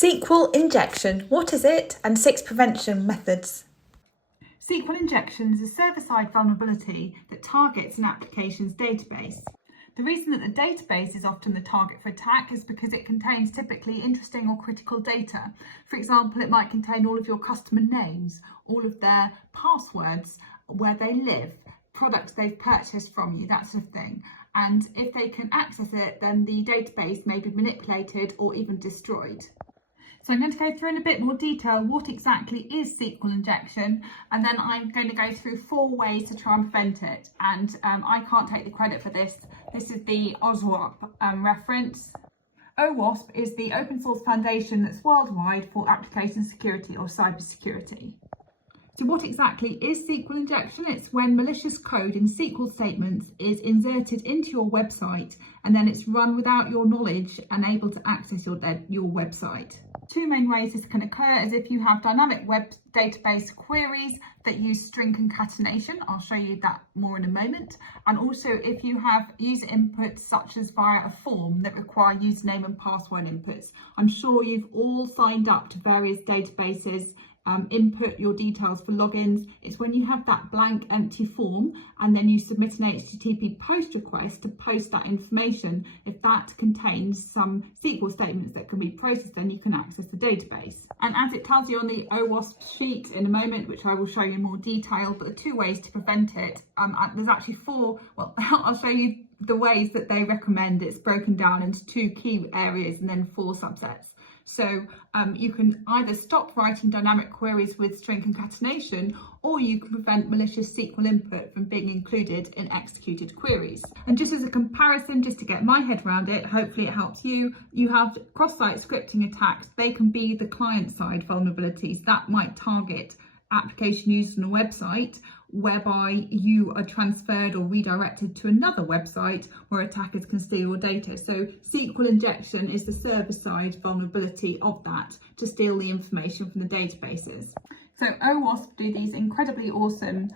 SQL injection, what is it, and 6 prevention methods? SQL injection is a server-side vulnerability that targets an application's database. The reason that the database is often the target for attack is because it contains typically interesting or critical data. For example, it might contain all of your customer names, all of their passwords, where they live, products they've purchased from you, that sort of thing. And if they can access it, then the database may be manipulated or even destroyed. So I'm going to go through in a bit more detail what exactly is SQL injection, and then I'm going to go through 4 ways to try and prevent it. And I can't take the credit for this. This is the OWASP reference. OWASP is the open source foundation that's worldwide for application security or cybersecurity. So what exactly is SQL injection? It's when malicious code in SQL statements is inserted into your website and then it's run without your knowledge and able to access your website. 2 main ways this can occur is if you have dynamic web database queries that use string concatenation. I'll show you that more in a moment. And also if you have user inputs such as via a form that require username and password inputs. I'm sure you've all signed up to various databases, input your details for logins. It's when you have that blank empty form and then you submit an HTTP post request to post that information. If that contains some SQL statements that can be processed, then you can access the database. And as it tells you on the OWASP sheet in a moment, which I will show you in more detail, but the 2 ways to prevent it, there's actually 4, well, I'll show you the ways that they recommend. It's broken down into 2 key areas and then 4 subsets. So you can either stop writing dynamic queries with string concatenation, or you can prevent malicious SQL input from being included in executed queries. And just as a comparison, just to get my head around it, hopefully it helps you, you have cross-site scripting attacks. They can be the client-side vulnerabilities that might target application used on a website whereby you are transferred or redirected to another website where attackers can steal your data. So SQL injection is the server-side vulnerability of that to steal the information from the databases. So OWASP do these incredibly awesome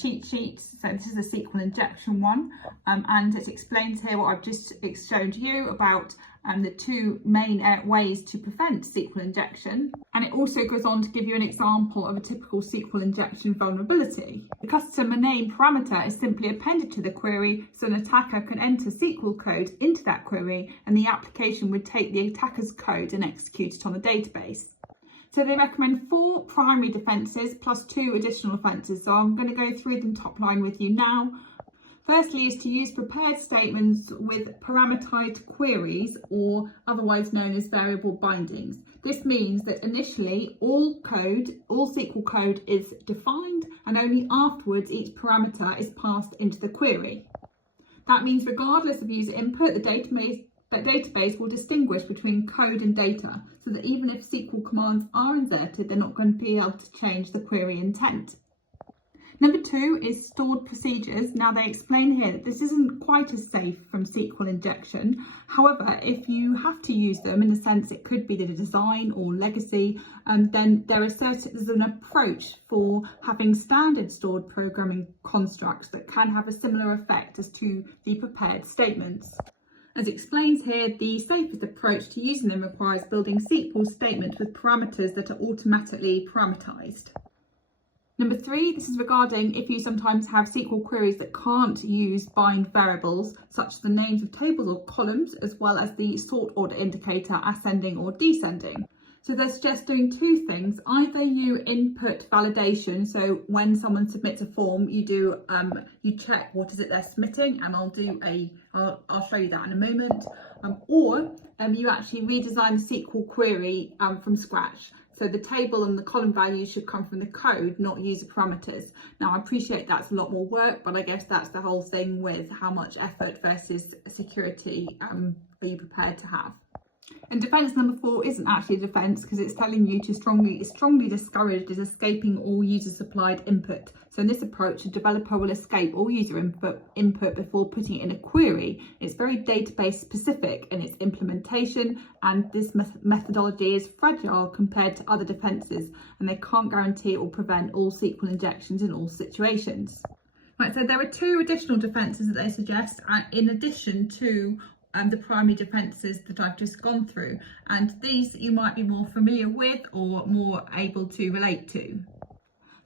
cheat sheets. So this is the SQL injection one, and it explains here what I've just shown to you about the 2 main ways to prevent SQL injection. And it also goes on to give you an example of a typical SQL injection vulnerability. The customer name parameter is simply appended to the query, so an attacker can enter SQL code into that query and the application would take the attacker's code and execute it on the database. So they recommend 4 primary defences plus 2 additional offences. So I'm going to go through them top line with you now. Firstly is to use prepared statements with parameterized queries, or otherwise known as variable bindings. This means that initially all SQL code is defined and only afterwards each parameter is passed into the query. That means regardless of user input, the database will distinguish between code and data, so that even if SQL commands are inserted, they're not going to be able to change the query intent. Number 2 is stored procedures. Now they explain here that this isn't quite as safe from SQL injection. However, if you have to use them, in a sense it could be the design or legacy, then there's an approach for having standard stored programming constructs that can have a similar effect as to the prepared statements. As it explains here, the safest approach to using them requires building SQL statements with parameters that are automatically parameterized. Number 3, this is regarding if you sometimes have SQL queries that can't use bind variables, such as the names of tables or columns, as well as the sort order indicator ascending or descending. So they're suggesting 2 things. Either you input validation, so when someone submits a form, you check what is it they're submitting, and I'll show you that in a moment. Or you actually redesign the SQL query from scratch. So the table and the column values should come from the code, not user parameters. Now I appreciate that's a lot more work, but I guess that's the whole thing with how much effort versus security are you prepared to have. And defence number 4 isn't actually a defence, because it's telling you to strongly discouraged is escaping all user supplied input. So in this approach, a developer will escape all user input before putting it in a query. It's very database specific in its implementation, and this methodology is fragile compared to other defences, and they can't guarantee or prevent all SQL injections in all situations. Right, so there are 2 additional defences that they suggest in addition to the primary defences that I've just gone through, and these you might be more familiar with or more able to relate to.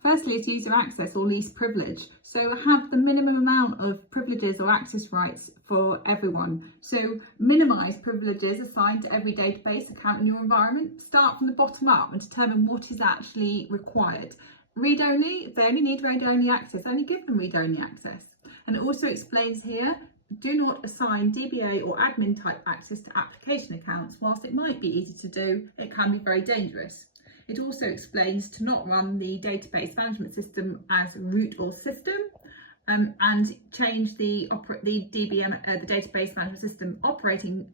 Firstly is user access or least privilege. So have the minimum amount of privileges or access rights for everyone. So minimise privileges assigned to every database account in your environment. Start from the bottom up and determine what is actually required. Read-only, if they only need read-only access, only give them read-only access. And it also explains here, do not assign DBA or admin type access to application accounts. Whilst it might be easy to do, it can be very dangerous. It also explains to not run the database management system as root or system, and change the DBM, the database management system operating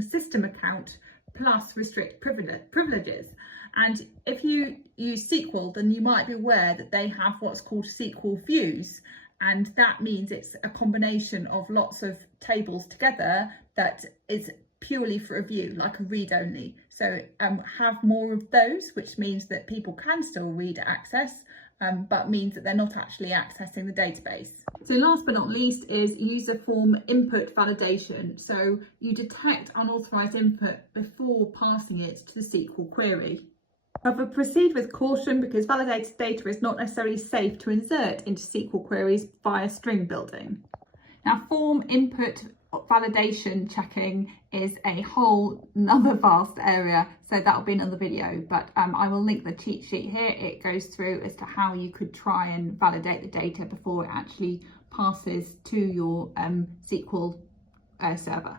system account plus restrict privileges. And if you use SQL, then you might be aware that they have what's called SQL views, and that means it's a combination of lots of tables together that is purely for a view, like a read only. So have more of those, which means that people can still read access, but means that they're not actually accessing the database. So last but not least is user form input validation. So you detect unauthorized input before passing it to the SQL query. However, proceed with caution because validated data is not necessarily safe to insert into SQL queries via string building. Now, form input validation checking is a whole another vast area, so that'll be another video, but I will link the cheat sheet here. It goes through as to how you could try and validate the data before it actually passes to your SQL server.